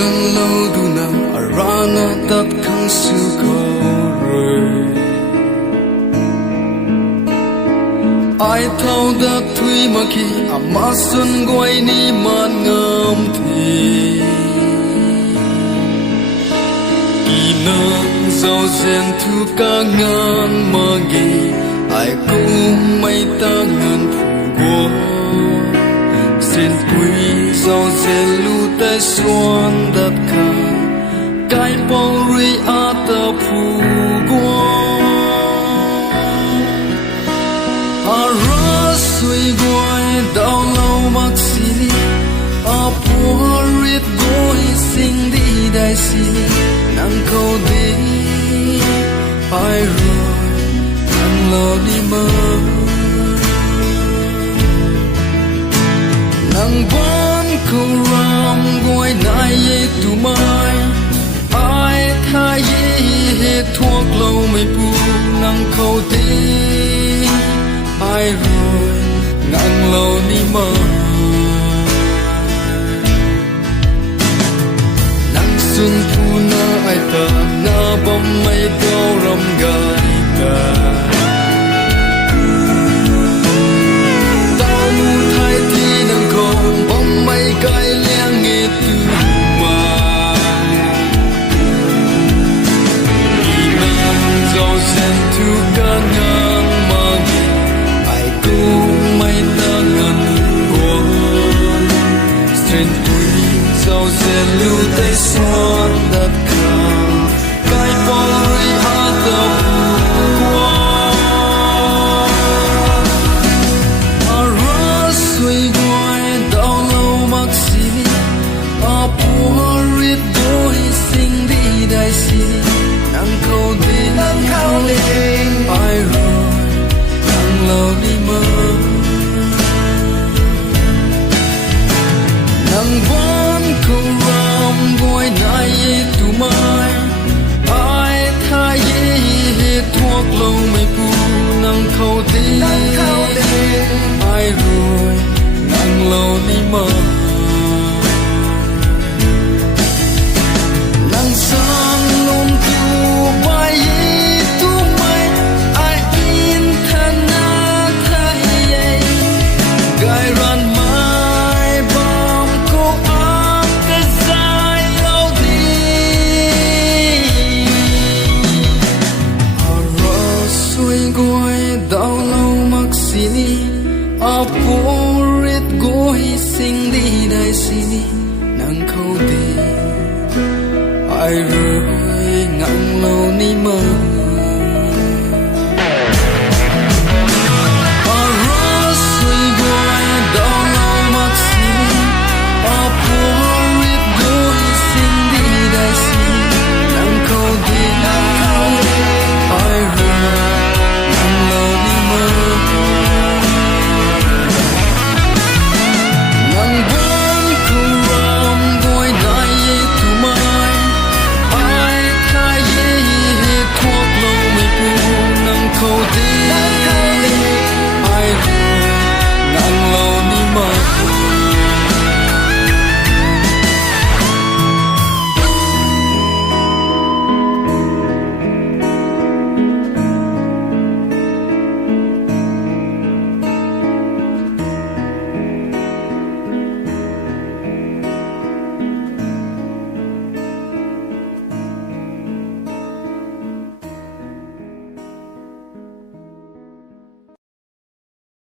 gan lâu du na arana dat khang su ko rồi ai thâu dat thui ma khi ama sun goi ni man ngam thi nang giao zen thu ca ngan ma gi ai cũng mai ta ngan phu go sin pui giao zen lu tai suan dat kha kai pau ri a ta phu go a ra sui goi dao lau mak si a pu rit goi sing di dai si nang câu đi ai rồi nang lo đi mơ nang bon câu ram goi nai ye tu mai ai tha ye he thuốc lâu mây pu nang câu đi ai rồi nang lo đi mơ xuân thu na ai ta na bom mây cao râm gai ta tao mu thay thi nang khom bom mây gai liang nghe tu ma đi nang giàu sen thu ca ngang ma gi ai tu mây ta ngang go strength giao zen lu tay xuân đất khang cái bóng hạ tập qua a ra suy gọi đau lâu mắc xí a pua rít đôi sinh đi đại xí nang khâu đi ai rồi nang lâu đi mơ nang bon câu ram goi nai tu mai ai tha ye he thuốc lâu mây pu nang khâu đi ai rồi nang lâu đi mơ nang sang lom tu bai ye tu mai ai in than na tha ye gai ran a pu rit goi sing di dai si nang khâu đi ai